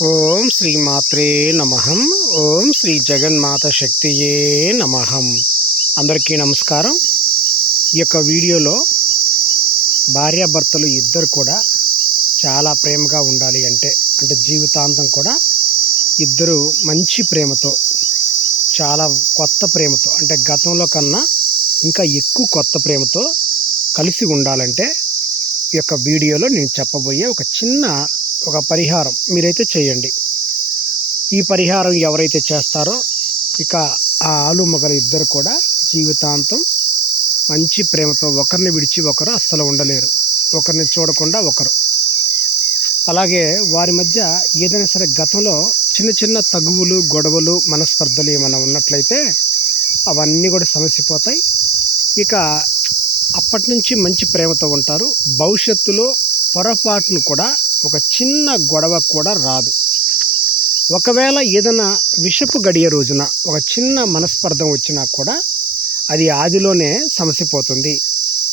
ఓం శ్రీ మాత్రే ఓం శ్రీ జగన్మాత శక్తియే నమహం అందరికీ నమస్కారం. ఈ యొక్క వీడియోలో భార్యాభర్తలు ఇద్దరు కూడా చాలా ప్రేమగా ఉండాలి అంటే అంటే జీవితాంతం కూడా ఇద్దరు మంచి ప్రేమతో చాలా కొత్త ప్రేమతో అంటే గతంలో కన్నా ఇంకా ఎక్కువ కొత్త ప్రేమతో కలిసి ఉండాలంటే ఈ యొక్క వీడియోలో నేను చెప్పబోయే ఒక చిన్న ఒక పరిహారం మీరైతే చేయండి. ఈ పరిహారం ఎవరైతే చేస్తారో ఇక ఆ ఆలు మొగలు ఇద్దరు కూడా జీవితాంతం మంచి ప్రేమతో ఒకరిని విడిచి ఒకరు అస్సలు ఉండలేరు. ఒకరిని చూడకుండా ఒకరు. అలాగే వారి మధ్య ఏదైనా సరే గతంలో చిన్న చిన్న తగువులు గొడవలు మనస్పర్ధలు ఏమైనా ఉన్నట్లయితే అవన్నీ కూడా సమసిపోతాయి. ఇక అప్పటి నుంచి మంచి ప్రేమతో ఉంటారు. భవిష్యత్తులో పొరపాటును కూడా ఒక చిన్న గొడవ కూడా రాదు. ఒకవేళ ఏదైనా విషపు గడియ రోజున ఒక చిన్న మనస్పర్ధం వచ్చినా కూడా అది ఆదిలోనే సమసిపోతుంది.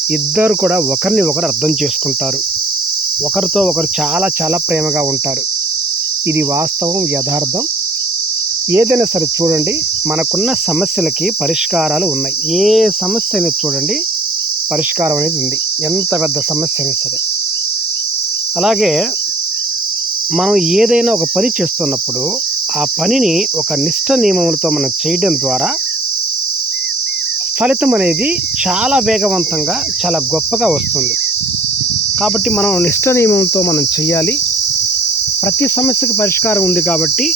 ఇద్దరు కూడా ఒకరిని ఒకరు అర్థం చేసుకుంటారు. ఒకరితో ఒకరు చాలా చాలా ప్రేమగా ఉంటారు. ఇది వాస్తవం యథార్థం. ఏదైనా సరే చూడండి మనకున్న సమస్యలకి పరిష్కారాలు ఉన్నాయి. ఏ సమస్య అయినా చూడండి పరిష్కారం అనేది ఉంది. ఎంత పెద్ద సమస్య అయినా సరే. అలాగే మనం ఏదైనా ఒక పని చేస్తున్నప్పుడు ఆ పనిని ఒక నిష్ట నియమములతో మనం చేయడం ద్వారా ఫలితం అనేది చాలా వేగవంతంగా చాలా గొప్పగా వస్తుంది. కాబట్టి మనం నిష్ట నియమంతో మనం చేయాలి. ప్రతి సమస్యకి పరిష్కారం ఉంది కాబట్టి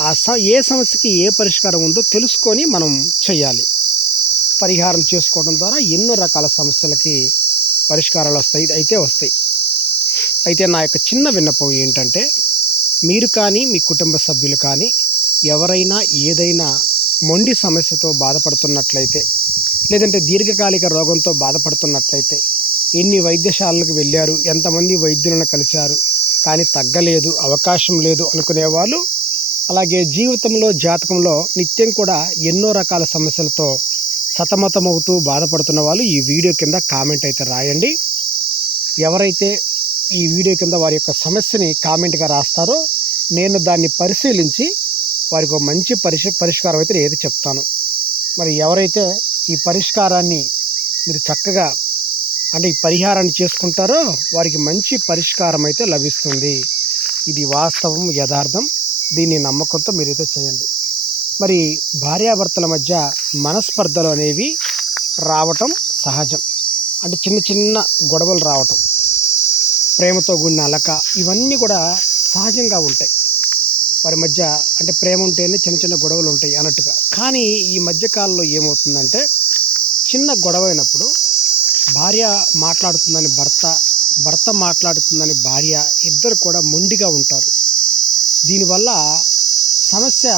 ఆ స ఏ సమస్యకి ఏ పరిష్కారం ఉందో తెలుసుకొని మనం చేయాలి. పరిహారం చేసుకోవడం ద్వారా ఎన్నో రకాల సమస్యలకి పరిష్కారాలు వస్తాయి అయితే వస్తాయి. అయితే నా యొక్క చిన్న విన్నపం ఏంటంటే మీరు కానీ మీ కుటుంబ సభ్యులు కానీ ఎవరైనా ఏదైనా మొండి సమస్యతో బాధపడుతున్నట్లయితే లేదంటే దీర్ఘకాలిక రోగంతో బాధపడుతున్నట్లయితే ఎన్ని వైద్యశాలలకు వెళ్ళారు ఎంతమంది వైద్యులను కలిశారు కానీ తగ్గలేదు అవకాశం లేదు అనుకునేవాళ్ళు అలాగే జీవితంలో జాతకంలో నిత్యం కూడా ఎన్నో రకాల సమస్యలతో సతమతమవుతూ బాధపడుతున్న వాళ్ళు ఈ వీడియో కింద కామెంట్ అయితే రాయండి. ఎవరైతే ఈ వీడియో కింద వారి యొక్క సమస్యని కామెంట్గా రాస్తారో నేను దాన్ని పరిశీలించి వారికి ఒక మంచి పరిష పరిష్కారం అయితే ఏది చెప్తాను. మరి ఎవరైతే ఈ పరిష్కారాన్ని మీరు చక్కగా అంటే ఈ పరిహారాన్ని చేసుకుంటారో వారికి మంచి పరిష్కారం అయితే లభిస్తుంది. ఇది వాస్తవం యథార్థం. దీన్ని నమ్మకంతో మీరైతే చేయండి. మరి భార్యాభర్తల మధ్య మనస్పర్ధలు అనేవి రావటం సహజం. అంటే చిన్న చిన్న గొడవలు రావటం. ప్రేమతో కూడిన అలక ఇవన్నీ కూడా సహజంగా ఉంటాయి. వారి మధ్య అంటే ప్రేమ ఉంటేనే చిన్న చిన్న గొడవలు ఉంటాయి అన్నట్టుగా. కానీ ఈ మధ్యకాలంలో ఏమవుతుందంటే చిన్న గొడవ అయినప్పుడు భార్య మాట్లాడుతుందని భర్త భర్త మాట్లాడుతుందని భార్య ఇద్దరు కూడా మొండిగా ఉంటారు. దీనివల్ల సమస్య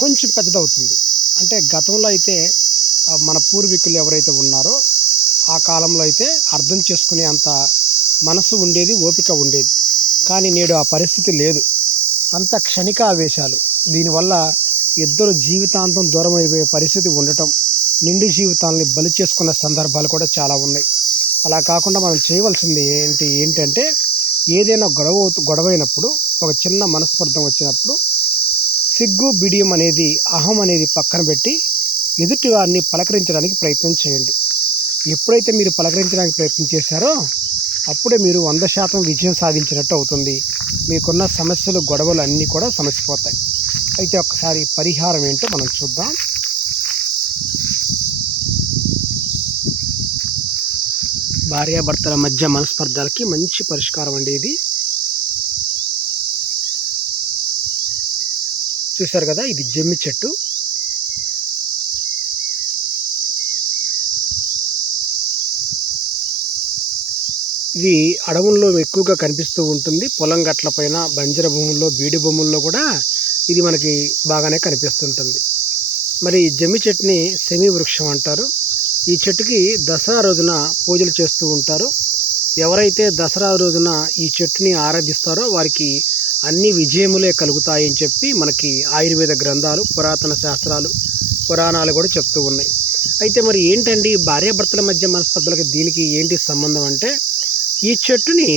కొంచెం పెద్దదవుతుంది. అంటే గతంలో అయితే మన పూర్వీకులు ఎవరైతే ఉన్నారో ఆ కాలంలో అయితే అర్థం చేసుకునే అంత మనసు ఉండేది ఓపిక ఉండేది. కానీ నేడు ఆ పరిస్థితి లేదు. అంత క్షణిక ఆవేశాలు దీనివల్ల ఇద్దరు జీవితాంతం దూరం అయిపోయే పరిస్థితి ఉండటం నిండు జీవితాలని బలి చేసుకున్న సందర్భాలు కూడా చాలా ఉన్నాయి. అలా కాకుండా మనం చేయవలసింది ఏంటి ఏంటంటే ఏదైనా గొడవ గొడవైనప్పుడు ఒక చిన్న మనస్పర్ధం వచ్చినప్పుడు సిగ్గు బిడియం అనేది అహం అనేది పక్కన పెట్టి ఎదుటి వారిని పలకరించడానికి ప్రయత్నం చేయండి. ఎప్పుడైతే మీరు పలకరించడానికి ప్రయత్నం చేశారో అప్పుడే మీరు వంద శాతం విజయం సాధించినట్టు అవుతుంది. మీకున్న సమస్యలు గొడవలు అన్నీ కూడా సమసిపోతాయి. అయితే ఒకసారి పరిహారం ఏంటో మనం చూద్దాం. భార్యాభర్తల మధ్య మనస్పర్ధలకి మంచి పరిష్కారం అండి ఇది. చూశారు కదా? ఇది జమ్మి చెట్టు. ఇది అడవుల్లో ఎక్కువగా కనిపిస్తూ ఉంటుంది. పొలం గట్ల పైన బంజర భూముల్లో బీడి భూముల్లో కూడా ఇది మనకి బాగానే కనిపిస్తుంటుంది. మరి ఈ జమ్మి చెట్టుని సెమీ వృక్షం అంటారు. ఈ చెట్టుకి దసరా రోజున పూజలు చేస్తూ ఉంటారు. ఎవరైతే దసరా రోజున ఈ చెట్టుని ఆరాధిస్తారో వారికి అన్ని విజయములే కలుగుతాయని చెప్పి మనకి ఆయుర్వేద గ్రంథాలు పురాతన శాస్త్రాలు పురాణాలు కూడా చెప్తూ ఉన్నాయి. అయితే మరి ఏంటండి భార్యాభర్తల మధ్య మనస్పర్ధలకు దీనికి ఏంటి సంబంధం అంటే ఈ చెట్టుని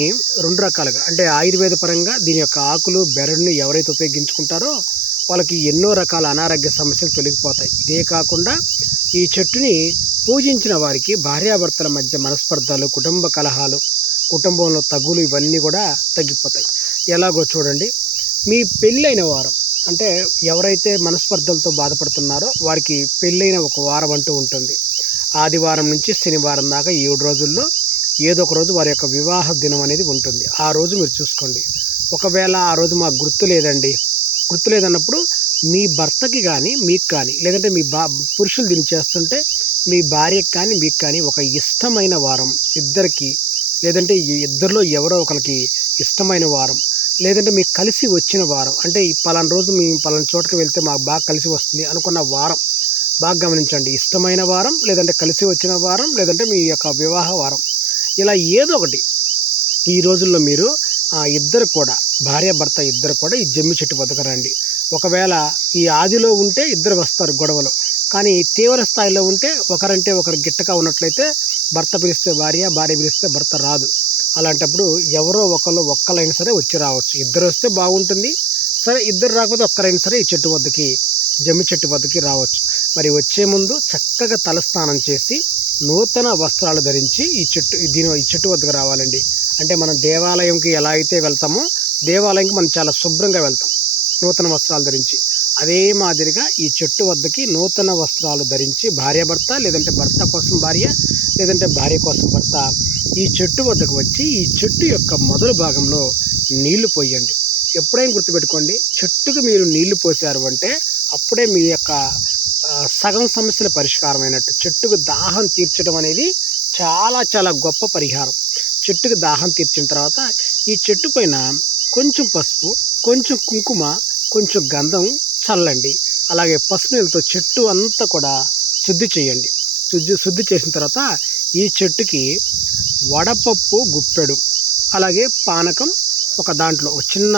రెండు రకాలుగా అంటే ఆయుర్వేద పరంగా దీని యొక్క ఆకులు బెరడుని ఎవరైతే ఉపయోగించుకుంటారో వాళ్ళకి ఎన్నో రకాల అనారోగ్య సమస్యలు తొలగిపోతాయి. ఇదే కాకుండా ఈ చెట్టుని పూజించిన వారికి భార్యాభర్తల మధ్య మనస్పర్ధలు కుటుంబ కలహాలు కుటుంబంలో తగులు ఇవన్నీ కూడా తగ్గిపోతాయి. ఎలాగో చూడండి మీ పెళ్ళైన వారం అంటే ఎవరైతే మనస్పర్ధలతో బాధపడుతున్నారో వారికి పెళ్ళైన ఒక వారం అంటూ ఉంటుంది. ఆదివారం నుంచి శనివారం దాకా ఏడు రోజుల్లో ఏదో ఒక రోజు వారి యొక్క వివాహ దినం అనేది ఉంటుంది. ఆ రోజు మీరు చూసుకోండి. ఒకవేళ ఆ రోజు మాకు గుర్తు లేదండి. గుర్తు లేదన్నప్పుడు మీ భర్తకి కానీ మీకు కానీ లేదంటే మీ బా పురుషులు దీన్ని చేస్తుంటే మీ భార్యకి కానీ మీకు కానీ ఒక ఇష్టమైన వారం ఇద్దరికి లేదంటే ఇద్దరిలో ఎవరో ఒకరికి ఇష్టమైన వారం లేదంటే మీకు కలిసి వచ్చిన వారం అంటే ఈ పలానా రోజు మీ పలానా చోటకి వెళ్తే మాకు బాగా కలిసి వస్తుంది అనుకున్న వారం బాగా గమనించండి. ఇష్టమైన వారం లేదంటే కలిసి వచ్చిన వారం లేదంటే మీ యొక్క వివాహ వారం. ఇలా ఏదో ఒకటి. ఈ రోజుల్లో మీరు ఆ ఇద్దరు కూడా భార్య భర్త ఇద్దరు కూడా ఈ జమ్మి చెట్టు వద్దకు రండి. ఒకవేళ ఈ ఆదిలో ఉంటే ఇద్దరు వస్తారు గొడవలు. కానీ తీవ్ర స్థాయిలో ఉంటే ఒకరంటే ఒకరు గిట్టగా ఉన్నట్లయితే భర్త పిలిస్తే భార్య భార్య పిలిస్తే భర్త రాదు. అలాంటప్పుడు ఎవరో ఒకళ్ళు ఒక్కలైనా సరే వచ్చి రావచ్చు. ఇద్దరు వస్తే బాగుంటుంది. సరే ఇద్దరు రాకపోతే ఒక్కరైనా సరే ఈ చెట్టు వద్దకి జమ్మి చెట్టు వద్దకి రావచ్చు. మరి వచ్చే ముందు చక్కగా తలస్నానం చేసి నూతన వస్త్రాలు ధరించి ఈ చెట్టు దీని ఈ చెట్టు వద్దకు రావాలండి. అంటే మనం దేవాలయంకి ఎలా అయితే వెళ్తామో దేవాలయంకి మనం చాలా శుభ్రంగా వెళ్తాం నూతన వస్త్రాలు ధరించి. అదే మాదిరిగా ఈ చెట్టు వద్దకి నూతన వస్త్రాలు ధరించి భార్యాభర్త లేదంటే భర్త కోసం భార్య లేదంటే భార్య కోసం భర్త ఈ చెట్టు వద్దకు వచ్చి ఈ చెట్టు యొక్క మొదలు భాగంలో నీళ్ళు పోయండి. ఎప్పుడైనా గుర్తుపెట్టుకోండి చెట్టుకు మీరు నీళ్ళు పోసారు అంటే అప్పుడే మీ యొక్క సగం సమస్యల పరిష్కారం అయినట్టు చెట్టుకు దాహం తీర్చడం అనేది చాలా చాలా గొప్ప పరిహారం. చెట్టుకు దాహం తీర్చిన తర్వాత ఈ చెట్టు పైన కొంచెం పసుపు కొంచెం కుంకుమ కొంచెం గంధం చల్లండి. అలాగే పసుపు నీళ్ళతో చెట్టు అంతా కూడా శుద్ధి చేయండి. శుద్ధి శుద్ధి చేసిన తర్వాత ఈ చెట్టుకి వడపప్పు గుప్పెడు అలాగే పానకం ఒక దాంట్లో ఒక చిన్న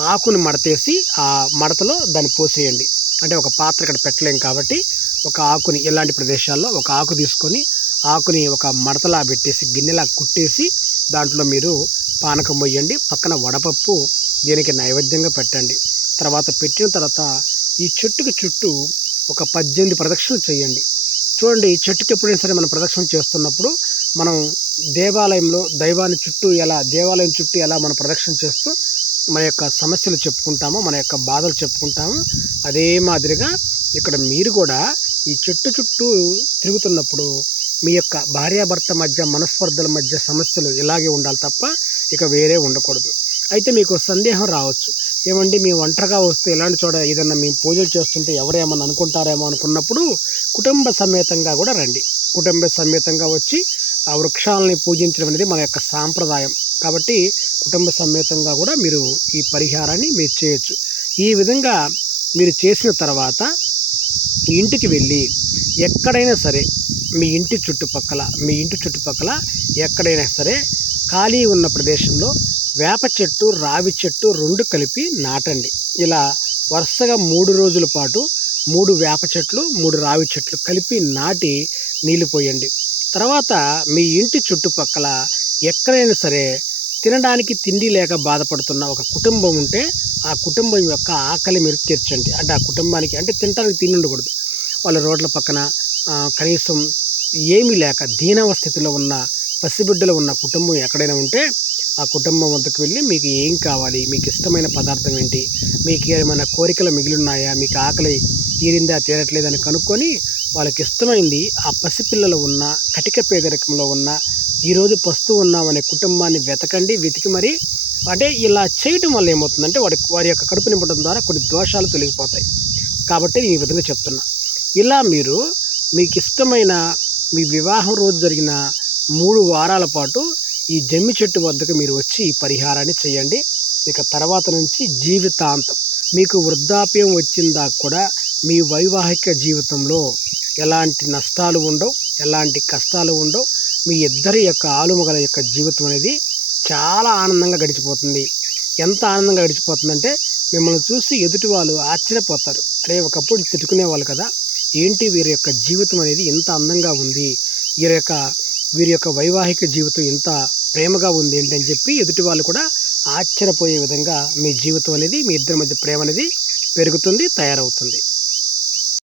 ఆకును మడతేసి ఆ మడతలో దాన్ని పోసేయండి. అంటే ఒక పాత్ర ఇక్కడ పెట్టలేం కాబట్టి ఒక ఆకుని ఇలాంటి ప్రదేశాల్లో ఒక ఆకు తీసుకొని ఆకుని ఒక మడతలా పెట్టేసి గిన్నెలా కుట్టేసి దాంట్లో మీరు పానకం పోయండి. పక్కన వడపప్పు దీనికి నైవేద్యంగా పెట్టండి. తర్వాత పెట్టిన తర్వాత ఈ చెట్టుకి చుట్టూ ఒక పద్దెనిమిది ప్రదక్షిణలు చేయండి. చూడండి ఈ చెట్టుకి ఎప్పుడైనా సరే మనం ప్రదక్షిణ చేస్తున్నప్పుడు మనం దేవాలయంలో దైవాన్ని చుట్టూ ఎలా దేవాలయం చుట్టూ ఎలా మనం ప్రదక్షిణ చేస్తూ మన యొక్క సమస్యలు చెప్పుకుంటామో మన యొక్క బాధలు చెప్పుకుంటామో. అదే మాదిరిగా ఇక్కడ మీరు కూడా ఈ చెట్టు చుట్టూ తిరుగుతున్నప్పుడు మీ యొక్క భార్యాభర్త మధ్య మనస్పర్ధల మధ్య సమస్యలు ఇలాగే ఉండాలి తప్ప ఇక వేరే ఉండకూడదు. అయితే మీకు సందేహం రావచ్చు. ఏమండి మీ ఒంటరిగా వస్తే ఇలాంటి చోట ఏదన్నా మేము పూజలు చేస్తుంటే ఎవరేమన్నా అనుకుంటారేమో అనుకున్నప్పుడు కుటుంబ సమేతంగా కూడా రండి. కుటుంబ సమేతంగా వచ్చి ఆ వృక్షాలని పూజించడం అనేది మన యొక్క సాంప్రదాయం. కాబట్టి కుటుంబ సమేతంగా కూడా మీరు ఈ పరిహారాన్ని మీరు చేయొచ్చు. ఈ విధంగా మీరు చేసిన తర్వాత మీ ఇంటికి వెళ్ళి ఎక్కడైనా సరే మీ ఇంటి చుట్టుపక్కల మీ ఇంటి చుట్టుపక్కల ఎక్కడైనా సరే ఖాళీ ఉన్న ప్రదేశంలో వేప చెట్టు రావి చెట్టు రెండు కలిపి నాటండి. ఇలా వరుసగా మూడు రోజుల పాటు మూడు వేప చెట్లు మూడు రావి చెట్లు కలిపి నాటి నీళ్ళు పోయండి. తర్వాత మీ ఇంటి చుట్టుపక్కల ఎక్కడైనా సరే తినడానికి తిండి లేక బాధపడుతున్న ఒక కుటుంబం ఉంటే ఆ కుటుంబం యొక్క ఆకలి మీరు తీర్చండి. అంటే ఆ కుటుంబానికి అంటే తినడానికి తిండి ఉండకూడదు. వాళ్ళ రోడ్ల పక్కన కనీసం ఏమీ లేక దీనవ స్థితిలో ఉన్న పసిబిడ్డలు ఉన్న కుటుంబం ఎక్కడైనా ఉంటే ఆ కుటుంబం వద్దకు వెళ్ళి మీకు ఏం కావాలి మీకు ఇష్టమైన పదార్థం ఏంటి మీకు ఏమైనా కోరికలు మిగిలి ఉన్నాయా మీకు ఆకలి తీరిందా తీరట్లేదని కనుక్కొని వాళ్ళకి ఇష్టమైంది ఆ పసిపిల్లలు ఉన్న కటిక పేదరికంలో ఉన్న ఈరోజు పస్తు ఉన్నామనే కుటుంబాన్ని వెతకండి వెతికి మరి అంటే ఇలా చేయటం వల్ల ఏమవుతుందంటే వాడి వారి యొక్క కడుపు నింపడం ద్వారా కొన్ని దోషాలు తొలగిపోతాయి. కాబట్టి ఈ విధంగా చెప్తున్నా. ఇలా మీరు మీకు ఇష్టమైన మీ వివాహం రోజు జరిగిన మూడు వారాల పాటు ఈ జమ్మి చెట్టు వద్దకు మీరు వచ్చి ఈ పరిహారాన్ని చేయండి. ఇక తర్వాత నుంచి జీవితాంతం మీకు వృద్ధాప్యం వచ్చిందా కూడా మీ వైవాహిక జీవితంలో ఎలాంటి నష్టాలు ఉండవు ఎలాంటి కష్టాలు ఉండవు మీ ఇద్దరి యొక్క ఆలుమగల యొక్క జీవితం అనేది చాలా ఆనందంగా గడిచిపోతుంది. ఎంత ఆనందంగా గడిచిపోతుందంటే మిమ్మల్ని చూసి ఎదుటి వాళ్ళు ఆశ్చర్యపోతారు. అరే ఒకప్పుడు తిట్టుకునేవాళ్ళు కదా. ఏంటి వీరి యొక్క జీవితం అనేది ఇంత అందంగా ఉంది? వీరి యొక్క వీరి యొక్క వైవాహిక జీవితం ఇంత ప్రేమగా ఉంది ఏంటని చెప్పి ఎదుటి వాళ్ళు కూడా ఆశ్చర్యపోయే విధంగా మీ జీవితం అనేది మీ ఇద్దరి మధ్య ప్రేమ అనేది పెరుగుతుంది తయారవుతుంది.